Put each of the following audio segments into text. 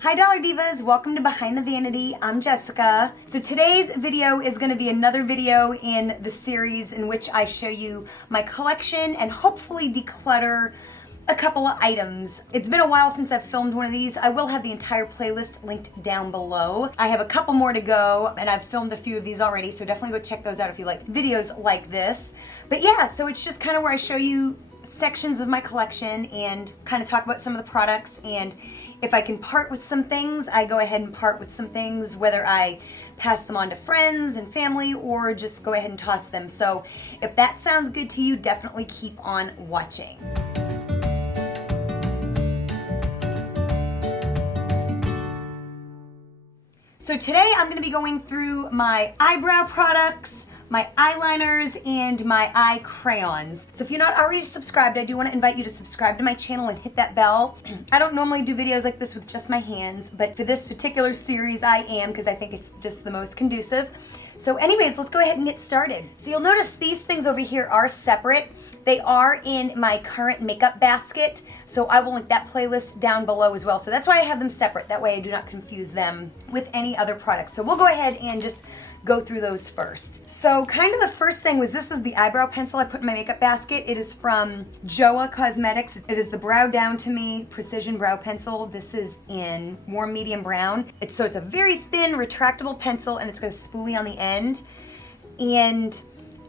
Hi Dollar Divas, welcome to Behind the Vanity. I'm Jessica. So today's video is going to be another video in the series in which I show you my collection and hopefully declutter a couple of items. It's been a while since I've filmed one of these. I will have the entire playlist linked down below. I have a couple more to go and I've filmed a few of these already, so definitely go check those out if you like videos like this. But yeah, so it's just kind of where I show you sections of my collection and kind of talk about some of the products, and if I can part with some things, I go ahead and part with some things, whether I pass them on to friends and family or just go ahead and toss them. So if that sounds good to you, definitely keep on watching. So today I'm going to be going through my eyebrow products, my eyeliners, and my eye crayons. So if you're not already subscribed, I do want to invite you to subscribe to my channel and hit that bell. I don't normally do videos like this with just my hands, but for this particular series I am, because I think it's just the most conducive. So anyways, let's go ahead and get started. So you'll notice these things over here are separate. They are in my current makeup basket, so I will link that playlist down below as well. So that's why I have them separate. That way I do not confuse them with any other products. So we'll go ahead and just go through those first. So kind of the first thing was, this is the eyebrow pencil I put in my makeup basket. It is from Joa Cosmetics. It is the Brow Down to Me Precision Brow Pencil. This is in warm medium brown. So it's a very thin retractable pencil and it's got a spoolie on the end. And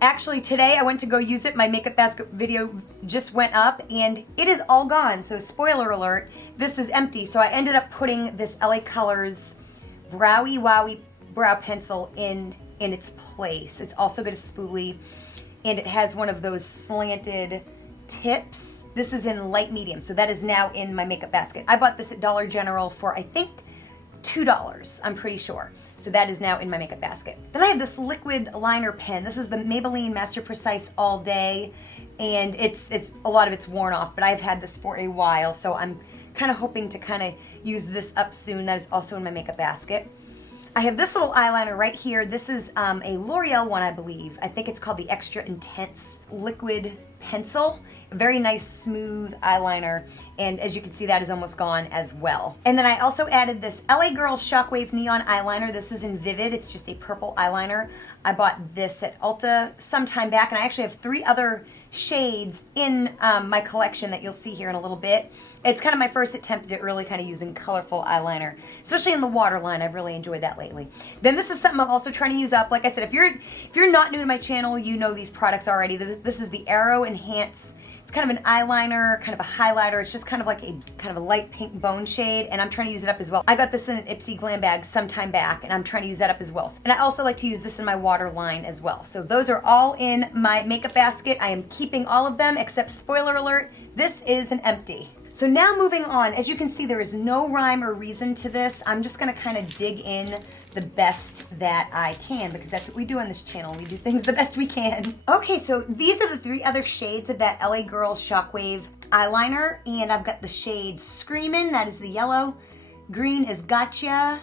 actually today I went to go use it. My makeup basket video just went up and it is all gone. So spoiler alert, this is empty. So I ended up putting this LA Colors Browy Wowie brow pencil in its place. It's also got a spoolie and it has one of those slanted tips. This is in light medium, so that is now in my makeup basket. I bought this at Dollar General for I think $2, I'm pretty sure. So that is now in my makeup basket. Then I have this liquid liner pen. This is the Maybelline Master Precise All Day, and it's a lot of it's worn off, but I've had this for a while, so I'm kind of hoping to kind of use this up soon. That is also in my makeup basket. I have this little eyeliner right here. This is a L'Oreal one, I believe. I think it's called the Extra Intense Liquid Pencil. A very nice, smooth eyeliner. And as you can see, that is almost gone as well. And then I also added this LA Girl Shockwave Neon Eyeliner. This is in Vivid. It's just a purple eyeliner. I bought this at Ulta some time back, and I actually have 3 other shades in my collection that you'll see here in a little bit. It's kind of my first attempt at really kind of using colorful eyeliner, especially in the waterline. I've really enjoyed that lately. Then this is something I'm also trying to use up. Like I said, if you're not new to my channel, you know these products already. This is the Aero Enhance. It's kind of an eyeliner, kind of a highlighter. It's just kind of like a light pink bone shade, and I'm trying to use it up as well. I got this in an Ipsy glam bag some time back, and I'm trying to use that up as well. And I also like to use this in my waterline as well. So those are all in my makeup basket. I am keeping all of them, except spoiler alert, this is an empty. So now moving on, as you can see, there is no rhyme or reason to this. I'm just gonna kind of dig in the best that I can, because that's what we do on this channel. We do things the best we can. Okay, so these are the 3 other shades of that LA Girl Shockwave eyeliner, and I've got the shades Screamin', that is the yellow, green is Gotcha,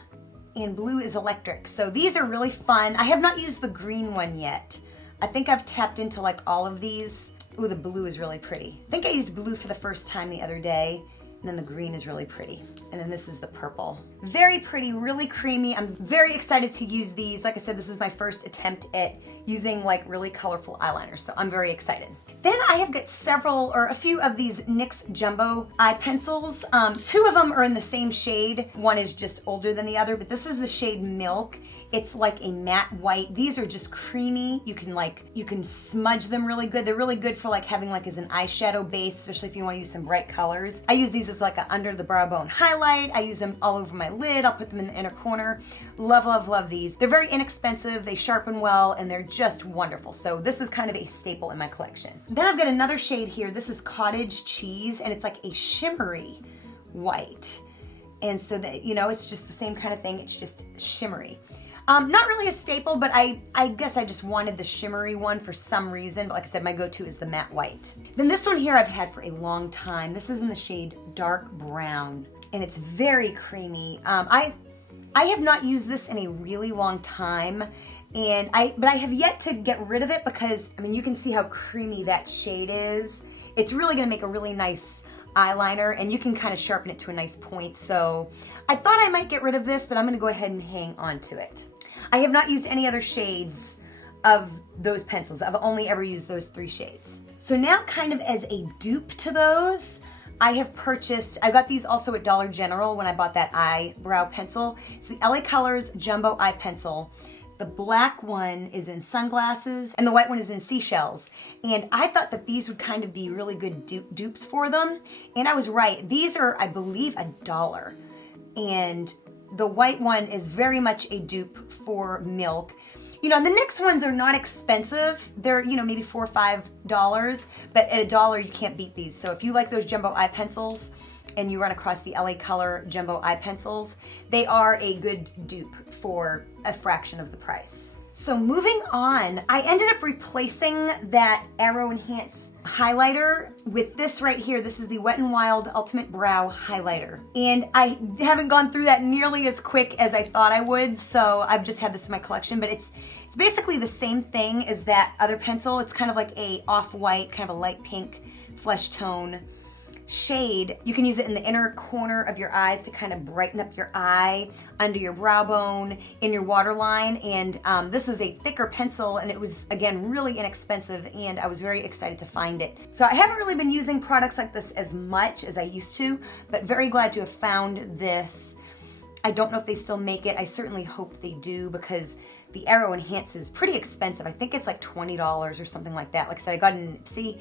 and blue is Electric. So these are really fun. I have not used the green one yet. I think I've tapped into like all of these. Ooh, the blue is really pretty. I think I used blue for the first time the other day, and then the green is really pretty. And then this is the purple. Very pretty, really creamy. I'm very excited to use these. Like I said, this is my first attempt at using like really colorful eyeliner, so I'm very excited. Then I have got a few of these NYX Jumbo eye pencils. 2 of them are in the same shade. One is just older than the other, but this is the shade Milk. It's like a matte white. These are just creamy. You can smudge them really good. They're really good for like having like as an eyeshadow base, especially if you want to use some bright colors. I use these as like a under the brow bone highlight. I use them all over my lid. I'll put them in the inner corner. Love, love, love these. They're very inexpensive. They sharpen well, and they're just wonderful. So this is kind of a staple in my collection. Then I've got another shade here. This is Cottage Cheese, and it's like a shimmery white. And so that, you know, it's just the same kind of thing. It's just shimmery. Not really a staple, but I guess I just wanted the shimmery one for some reason. But like I said, my go-to is the matte white. Then this one here I've had for a long time. This is in the shade Dark Brown, and it's very creamy. I have not used this in a really long time, but I have yet to get rid of it because, I mean, you can see how creamy that shade is. It's really gonna make a really nice eyeliner, and you can kind of sharpen it to a nice point. So I thought I might get rid of this, but I'm gonna go ahead and hang on to it. I have not used any other shades of those pencils. I've only ever used those 3 shades. So now, kind of as a dupe to those, I got these also at Dollar General when I bought that eyebrow pencil. It's the LA Colors Jumbo Eye Pencil. The black one is in sunglasses and the white one is in seashells. And I thought that these would kind of be really good dupes for them. And I was right. These are, I believe, $1. And the white one is very much a dupe for Milk. You know, and the NYX ones are not expensive. They're, you know, maybe $4 or $5, but at $1 you can't beat these. So if you like those jumbo eye pencils and you run across the LA Color jumbo eye pencils, they are a good dupe for a fraction of the price. So moving on, I ended up replacing that Arrow Enhance highlighter with this right here. This is the Wet n Wild Ultimate Brow Highlighter. And I haven't gone through that nearly as quick as I thought I would, so I've just had this in my collection, but it's basically the same thing as that other pencil. It's kind of like a off-white, kind of a light pink flesh tone shade. You can use it in the inner corner of your eyes to kind of brighten up your eye, under your brow bone, in your waterline. And this is a thicker pencil, and it was, again, really inexpensive, and I was very excited to find it. So I haven't really been using products like this as much as I used to, but very glad to have found this. I don't know if they still make it. I certainly hope they do, because the Arrow Enhance is pretty expensive. I think it's like $20 or something like that. Like I said, I got an Ipsy,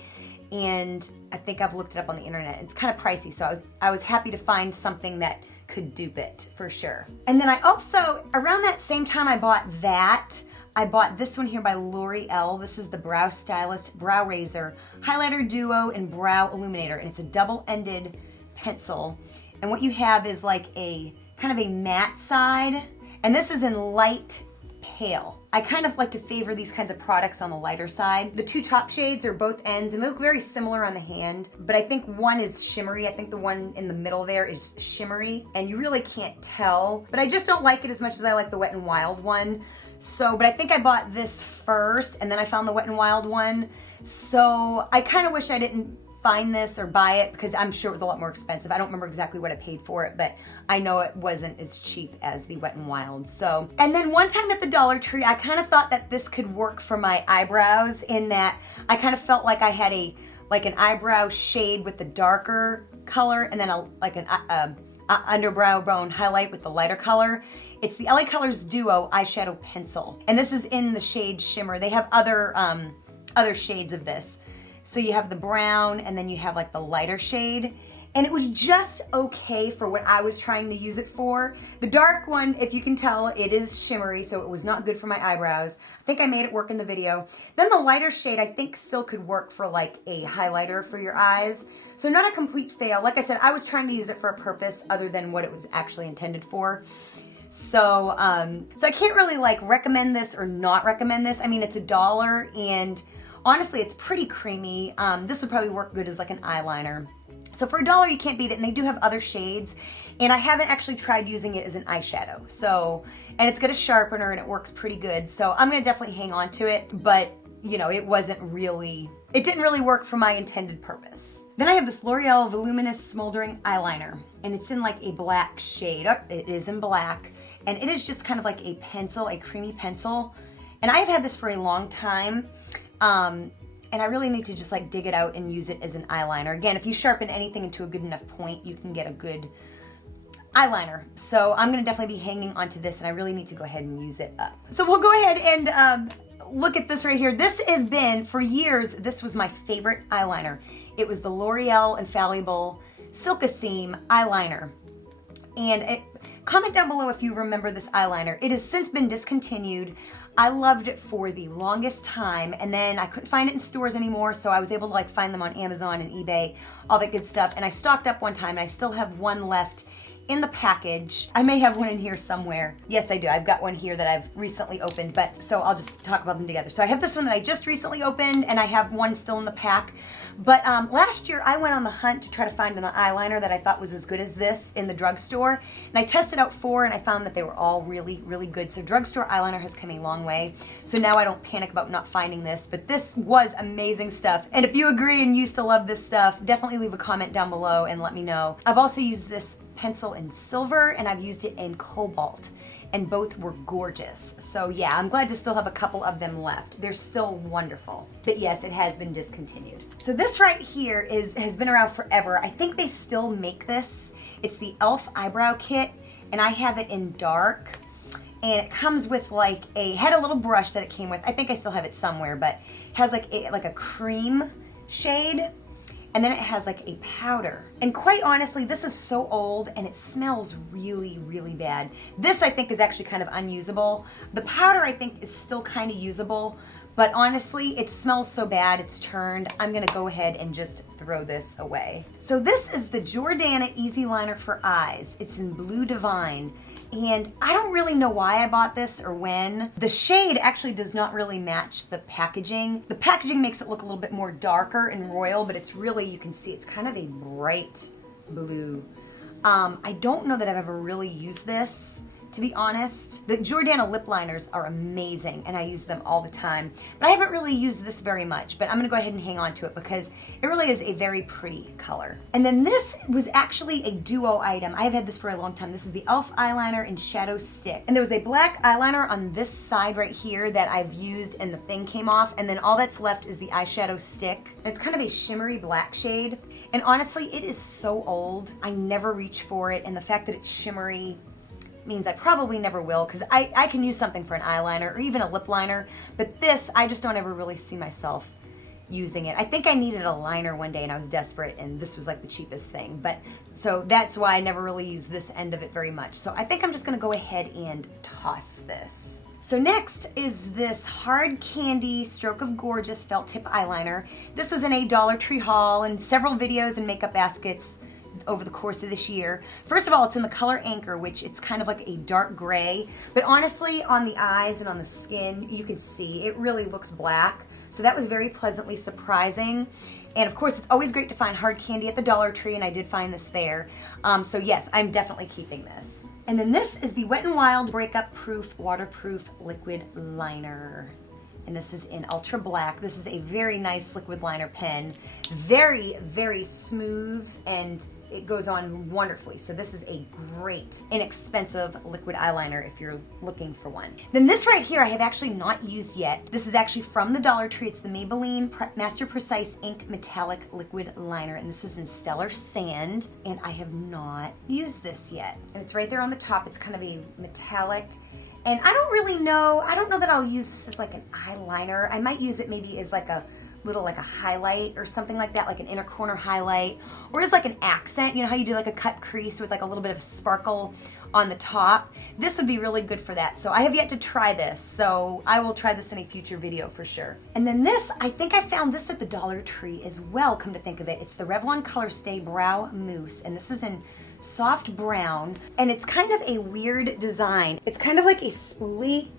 and I think I've looked it up on the internet. It's kind of pricey, so I was happy to find something that could dupe it for sure. And then I also, around that same time I bought this one here by L'Oreal. This is the Brow Stylist Brow Razor Highlighter Duo and Brow Illuminator, and it's a double-ended pencil. And what you have is like a kind of a matte side, and this is in light pale. I kind of like to favor these kinds of products on the lighter side. The 2 top shades are both ends, and they look very similar on the hand, but I think one is shimmery. I think the one in the middle there is shimmery, and you really can't tell, but I just don't like it as much as I like the Wet n Wild one. So, but I think I bought this first, and then I found the Wet n Wild one. So I kind of wish I didn't find this or buy it, because I'm sure it was a lot more expensive. I don't remember exactly what I paid for it, but I know it wasn't as cheap as the Wet n Wild. So, and then one time at the Dollar Tree, I kind of thought that this could work for my eyebrows, in that I kind of felt like I had an eyebrow shade with the darker color, and then an underbrow bone highlight with the lighter color. It's the LA Colors Duo Eyeshadow Pencil, and this is in the shade Shimmer. They have other shades of this. So you have the brown, and then you have like the lighter shade. And it was just okay for what I was trying to use it for. The dark one, if you can tell, it is shimmery, so it was not good for my eyebrows. I think I made it work in the video. Then the lighter shade, I think, still could work for like a highlighter for your eyes. So not a complete fail. Like I said, I was trying to use it for a purpose other than what it was actually intended for. So, so I can't really like recommend this or not recommend this. I mean, it's $1, and honestly, it's pretty creamy. This would probably work good as like an eyeliner. So for $1, you can't beat it, and they do have other shades, and I haven't actually tried using it as an eyeshadow. So, and it's got a sharpener, and it works pretty good. So I'm gonna definitely hang on to it, but you know, it didn't really work for my intended purpose. Then I have this L'Oreal Voluminous Smoldering Eyeliner, and it's in like a black shade. Oh, it is in black, and it is just kind of like a pencil, a creamy pencil. And I've had this for a long time. And I really need to just like dig it out and use it as an eyeliner. Again, if you sharpen anything into a good enough point, you can get a good eyeliner. So I'm gonna definitely be hanging onto this, and I really need to go ahead and use it up. So we'll go ahead and look at this right here. This has been, for years, this was my favorite eyeliner. It was the L'Oreal Infallible Silk-a-Seam eyeliner. And comment down below if you remember this eyeliner. It has since been discontinued. I loved it for the longest time, and then I couldn't find it in stores anymore, so I was able to like find them on Amazon and eBay, all that good stuff. And I stocked up one time, and I still have one left in the package. I may have one in here somewhere. Yes, I do. I've got one here that I've recently opened, but so I'll just talk about them together. So I have this one that I just recently opened, and I have one still in the pack. But last year I went on the hunt to try to find an eyeliner that I thought was as good as this in the drugstore. And I tested out 4 and I found that they were all really, really good. So drugstore eyeliner has come a long way. So now I don't panic about not finding this, but this was amazing stuff. And if you agree and you still love this stuff, definitely leave a comment down below and let me know. I've also used this pencil in silver and I've used it in cobalt. And both were gorgeous. So yeah, I'm glad to still have a couple of them left. They're still wonderful. But yes, it has been discontinued. So this right here has been around forever. I think they still make this. It's the e.l.f. eyebrow kit, and I have it in dark. And it comes with had a little brush that it came with. I think I still have it somewhere, but it has like a cream shade. And then it has like a powder. And quite honestly, this is so old and it smells really, really bad. This I think is actually kind of unusable. The powder I think is still kind of usable, but honestly, it smells so bad, it's turned. I'm gonna go ahead and just throw this away. So this is the Jordana Easy Liner for Eyes. It's in Blue Divine. And I don't really know why I bought this or when. The shade actually does not really match the packaging. The packaging makes it look a little bit more darker and royal, but it's really, you can see it's kind of a bright blue. I don't know that I've ever really used this, to be honest. The Jordana lip liners are amazing and I use them all the time, but I haven't really used this very much, but I'm gonna go ahead and hang on to it because it really is a very pretty color. And then this was actually a duo item. I have had this for a long time. This is the e.l.f. eyeliner in Shadow Stick. And there was a black eyeliner on this side right here that I've used and the thing came off, and then all that's left is the eyeshadow stick. And it's kind of a shimmery black shade. And honestly, it is so old. I never reach for it, and the fact that it's shimmery means I probably never will, because I can use something for an eyeliner or even a lip liner, but this, I just don't ever really see myself using it. I think I needed a liner one day and I was desperate and this was like the cheapest thing, but so that's why I never really use this end of it very much. So I think I'm just gonna go ahead and toss this. So next is this Hard Candy Stroke of Gorgeous felt tip eyeliner. This was in a Dollar Tree haul and several videos and makeup baskets over the course of this year. First of all, it's in the color Anchor, which it's kind of like a dark gray, but honestly on the eyes and on the skin, you can see it really looks black. So that was very pleasantly surprising. And of course, it's always great to find hard candy at the Dollar Tree, and I did find this there. So yes, I'm definitely keeping this. And then this is the Wet n Wild Breakup Proof Waterproof Liquid Liner. And this is in Ultra Black. This is a very nice liquid liner pen. Very, very smooth, and it goes on wonderfully. So this is a great, inexpensive liquid eyeliner if you're looking for one. Then this right here I have actually not used yet. This is actually from the Dollar Tree. It's the Maybelline Master Precise Ink Metallic Liquid Liner, and this is in Stellar Sand, and I have not used this yet. And it's right there on the top. It's kind of a metallic. And I don't know that I'll use this as like an eyeliner. I might use it maybe as like a little like a highlight or something like that, like an inner corner highlight, or as like an accent. You know how you do like a cut crease with like a little bit of sparkle on the top? This would be really good for that. So I have yet to try this, so I will try this in a future video for sure. And then this, I think I found this at the Dollar Tree as well, come to think of it. It's the Revlon Color Stay Brow Mousse, and this is in soft brown, and it's kind of a weird design. It's kind of like a spoolie,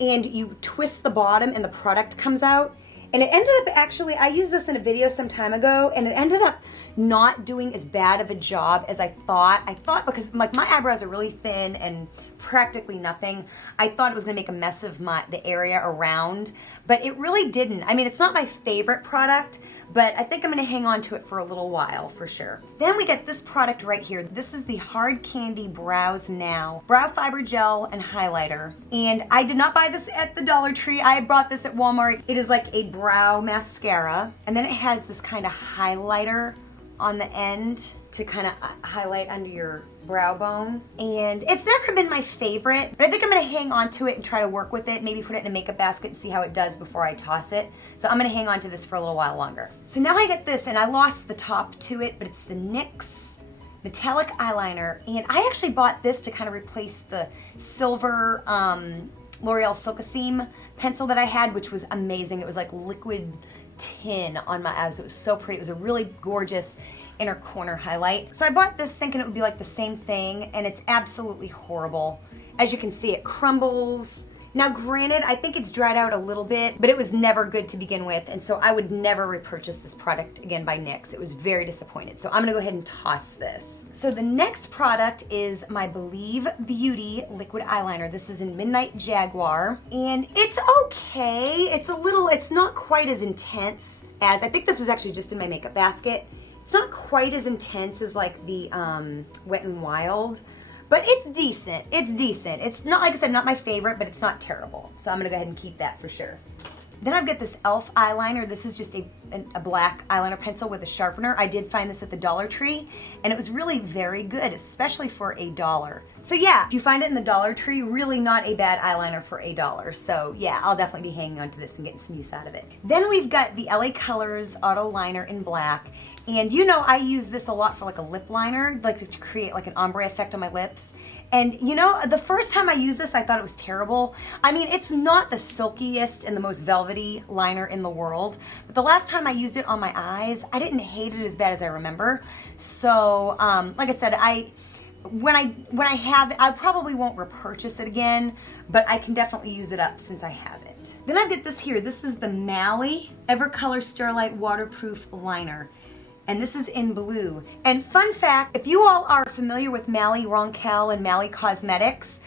and you twist the bottom and the product comes out. And it ended up actually, I used this in a video some time ago, and it ended up not doing as bad of a job as I thought. I thought, because like my eyebrows are really thin and practically nothing, I thought it was gonna make a mess of the area around, but it really didn't. I mean, it's not my favorite product, but I think I'm gonna hang on to it for a little while for sure. Then we get this product right here. This is the Hard Candy Brows Now Brow Fiber Gel and Highlighter. And I did not buy this at the Dollar Tree. I bought this at Walmart. It is like a brow mascara. And then it has this kind of highlighter on the end to kind of highlight under your brow bone. And it's never been my favorite, but I think I'm gonna hang on to it and try to work with it, maybe put it in a makeup basket and see how it does before I toss it. So I'm gonna hang on to this for a little while longer. So now I get this, and I lost the top to it, but it's the NYX Metallic Eyeliner. And I actually bought this to kind of replace the silver L'Oreal Silkaseam pencil that I had, which was amazing. It was like liquid tin on my eyes. It was so pretty. It was a really gorgeous inner corner highlight. So I bought this thinking it would be like the same thing, and it's absolutely horrible. As you can see, it crumbles. Now granted, I think it's dried out a little bit, but it was never good to begin with, and so I would never repurchase this product again by NYX. It was very disappointed. So I'm gonna go ahead and toss this. So the next product is my Believe Beauty liquid eyeliner. This is in Midnight Jaguar, and it's okay. It's not quite as intense as, I think this was actually just in my makeup basket. It's not quite as intense as like the Wet n Wild, but it's decent. It's decent. It's not, like I said, not my favorite, but it's not terrible. So I'm gonna go ahead and keep that for sure. Then I've got this e.l.f. eyeliner. This is just a black eyeliner pencil with a sharpener. I did find this at the Dollar Tree, and it was really very good, especially for $1. So yeah, if you find it in the Dollar Tree, really not a bad eyeliner for $1. So yeah, I'll definitely be hanging on to this and getting some use out of it. Then we've got the LA Colors Auto Liner in black. And you know, I use this a lot for like a lip liner, like to create like an ombre effect on my lips. And you know, the first time I used this, I thought it was terrible. I mean, it's not the silkiest and the most velvety liner in the world, but the last time I used it on my eyes, I didn't hate it as bad as I remember. So, like I said, when I have it, I probably won't repurchase it again, but I can definitely use it up since I have it. Then I've got this here. This is the Mally Evercolor Starlight Waterproof Liner. And this is in blue. And fun fact, if you all are familiar with Mally Roncal and Mally Cosmetics,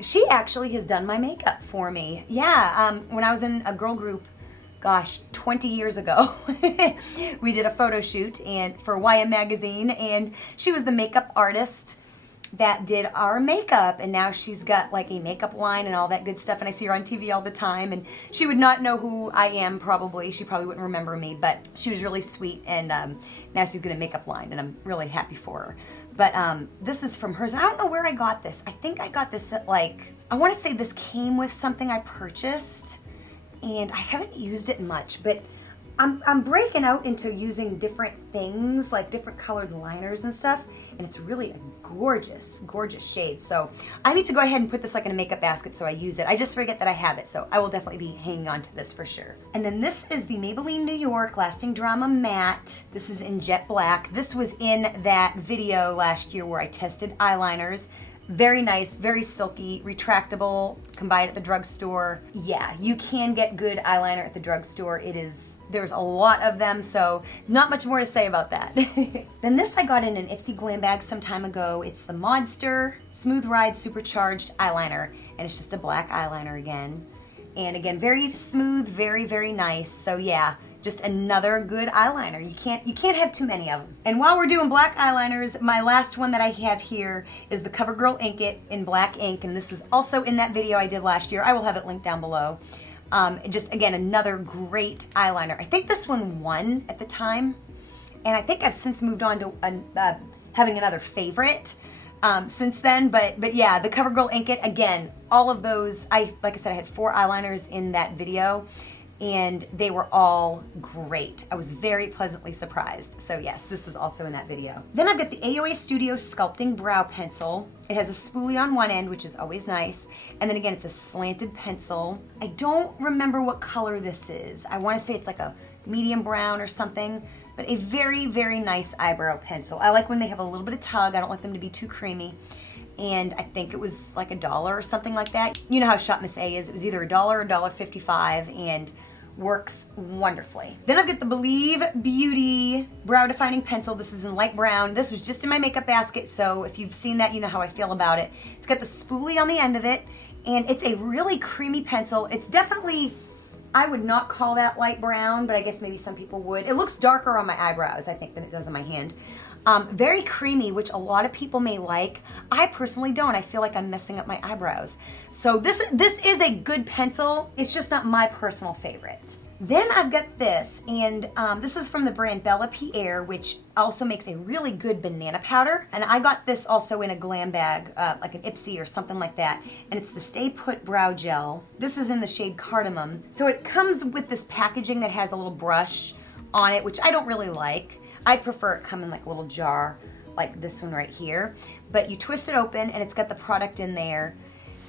she actually has done my makeup for me. Yeah, when I was in a girl group, gosh, 20 years ago, we did a photo shoot for YM Magazine, and she was the makeup artist that did our makeup, and now she's got like a makeup line and all that good stuff, and I see her on TV all the time, and she would not know who I am probably. She probably wouldn't remember me, but she was really sweet, and now she's got a makeup line, and I'm really happy for her. But this is from hers, and I don't know where I got this. I think I got this at like, I want to say this came with something I purchased, and I haven't used it much, but I'm breaking out into using different things, like different colored liners and stuff, and it's really a gorgeous, gorgeous shade. So I need to go ahead and put this like in a makeup basket so I use it. I just forget that I have it, so I will definitely be hanging on to this for sure. And then this is the Maybelline New York Lasting Drama Matte. This is in jet black. This was in that video last year where I tested eyeliners. Very nice, very silky, retractable, can buy it at the drugstore. Yeah, you can get good eyeliner at the drugstore. There's a lot of them, so not much more to say about that. Then this I got in an Ipsy glam bag some time ago. It's the Modster Smooth Ride Supercharged Eyeliner, and it's just a black eyeliner again. And again, very smooth, very, very nice. So yeah, just another good eyeliner. You can't have too many of them. And while we're doing black eyeliners, my last one that I have here is the CoverGirl Ink It in black ink, and this was also in that video I did last year. I will have it linked down below. Just again, another great eyeliner. I think this one won at the time, and I think I've since moved on to having another favorite since then. But yeah, the CoverGirl Ink It, again, all of those, like I said, I had 4 eyeliners in that video, and they were all great. I was very pleasantly surprised. So yes, this was also in that video. Then I've got the AOA Studio Sculpting Brow Pencil. It has a spoolie on one end, which is always nice. And then again, it's a slanted pencil. I don't remember what color this is. I want to say it's like a medium brown or something, but a very, very nice eyebrow pencil. I like when they have a little bit of tug. I don't like them to be too creamy. And I think it was like $1 or something like that. You know how Shop Miss A is. It was either $1 or $1.55, and works wonderfully. Then I've got the Believe Beauty Brow Defining Pencil. This is in light brown. This was just in my makeup basket, so if you've seen that, you know how I feel about it. It's got the spoolie on the end of it, and it's a really creamy pencil. It's definitely, I would not call that light brown, but I guess maybe some people would. It looks darker on my eyebrows, I think, than it does on my hand. Very creamy, which a lot of people may like. I personally don't. I feel like I'm messing up my eyebrows. So this is a good pencil. It's just not my personal favorite. Then I've got this, and this is from the brand Bella Pierre, which also makes a really good banana powder. And I got this also in a glam bag, like an Ipsy or something like that. And it's the Stay Put Brow Gel. This is in the shade Cardamom. So it comes with this packaging that has a little brush on it, which I don't really like. I prefer it come in like a little jar, like this one right here. But you twist it open, and it's got the product in there.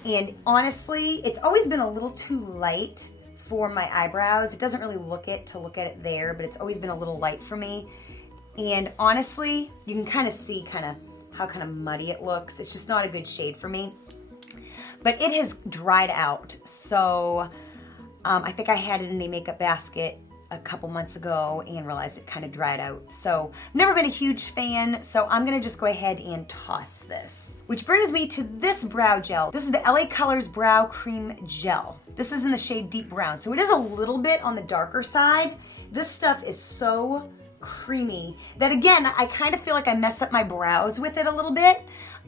And honestly, it's always been a little too light for my eyebrows. It doesn't really look at it there, but it's always been a little light for me. And honestly, you can kind of see how kind of muddy it looks. It's just not a good shade for me. But it has dried out. So I think I had it in a makeup basket a couple months ago and realized it kind of dried out. So never been a huge fan, so I'm gonna just go ahead and toss this. Which brings me to this brow gel. This is the LA Colors Brow Cream Gel. This is in the shade Deep Brown, so it is a little bit on the darker side. This stuff is so creamy that, again, I kind of feel like I mess up my brows with it a little bit.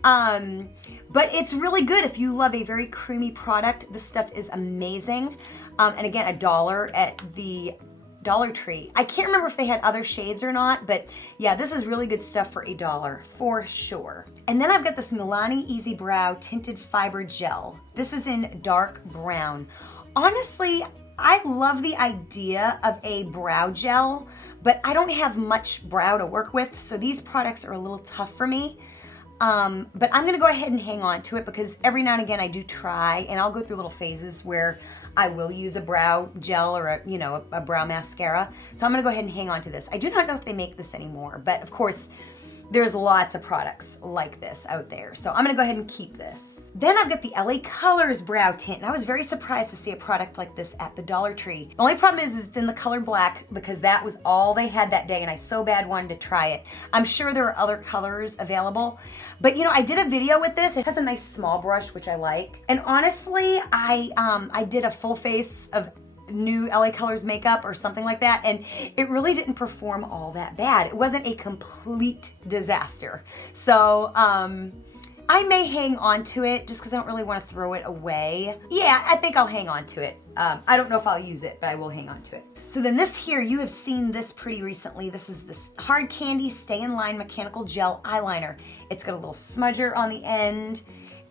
But it's really good if you love a very creamy product. This stuff is amazing. And again, $1 at the Dollar Tree. I can't remember if they had other shades or not, but yeah, this is really good stuff for $1 for sure. And then I've got this Milani Easy Brow Tinted Fiber Gel. This is in dark brown. Honestly, I love the idea of a brow gel, but I don't have much brow to work with, so these products are a little tough for me. But I'm gonna go ahead and hang on to it because every now and again I do try, and I'll go through little phases where I will use a brow gel or a brow mascara. So I'm gonna go ahead and hang on to this. I do not know if they make this anymore, but of course there's lots of products like this out there. So I'm gonna go ahead and keep this. Then I've got the LA Colors Brow Tint, and I was very surprised to see a product like this at the Dollar Tree. The only problem is it's in the color black because that was all they had that day and I so bad wanted to try it. I'm sure there are other colors available, but I did a video with this. It has a nice small brush, which I like. And honestly, I did a full face of new LA Colors makeup or something like that, and it really didn't perform all that bad. It wasn't a complete disaster. So, I may hang on to it just because I don't really want to throw it away. Yeah, I think I'll hang on to it. I don't know if I'll use it, but I will hang on to it. So then this here, you have seen this pretty recently. This is this Hard Candy Stay in Line Mechanical Gel Eyeliner. It's got a little smudger on the end,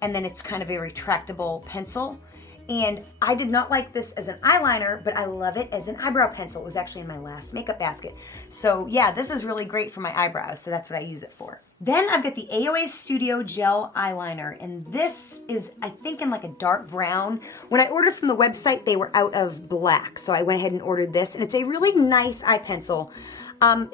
and then it's kind of a retractable pencil. And I did not like this as an eyeliner, but I love it as an eyebrow pencil. It was actually in my last makeup basket. So yeah, this is really great for my eyebrows, so that's what I use it for. Then I've got the AOA Studio Gel Eyeliner, and this is, I think, in like a dark brown. When I ordered from the website, they were out of black, so I went ahead and ordered this, and it's a really nice eye pencil.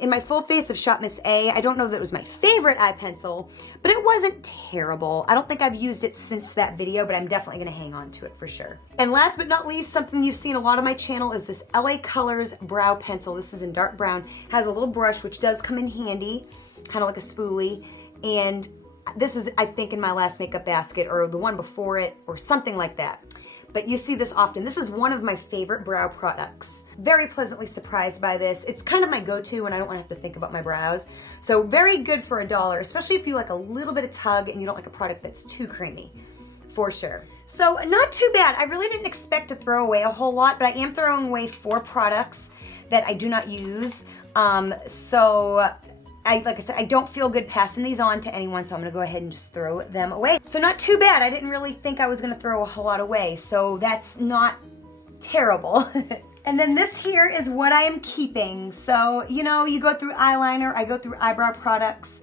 In my full face of Shop Miss A, I don't know that it was my favorite eye pencil, but it wasn't terrible. I don't think I've used it since that video, but I'm definitely gonna hang on to it for sure. And last but not least, something you've seen a lot on my channel is this LA Colors Brow Pencil. This is in dark brown, has a little brush, which does come in handy, kind of like a spoolie. And this was, I think, in my last makeup basket or the one before it or something like that. But you see this often. This is one of my favorite brow products. Very pleasantly surprised by this. It's kind of my go-to when I don't want to have to think about my brows. So very good for $1, especially if you like a little bit of tug and you don't like a product that's too creamy, for sure. So not too bad. I really didn't expect to throw away a whole lot, but I am throwing away 4 products that I do not use. Like I said, I don't feel good passing these on to anyone, so I'm gonna go ahead and just throw them away. So not too bad. I didn't really think I was gonna throw a whole lot away, so that's not terrible. And then this here is what I am keeping. So, you go through eyeliner, I go through eyebrow products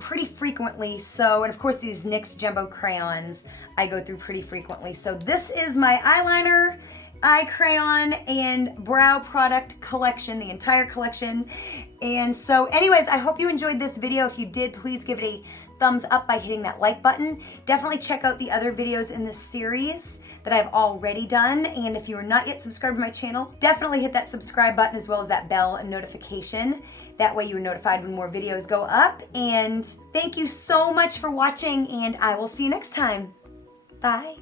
pretty frequently. So, and of course these NYX Jumbo crayons I go through pretty frequently. So this is my eyeliner, eye crayon, and brow product collection, the entire collection. And so anyways, I hope you enjoyed this video. If you did, please give it a thumbs up by hitting that like button. Definitely check out the other videos in this series that I've already done. And if you are not yet subscribed to my channel, definitely hit that subscribe button as well as that bell notification. That way you're notified when more videos go up. And thank you so much for watching, and I will see you next time. Bye.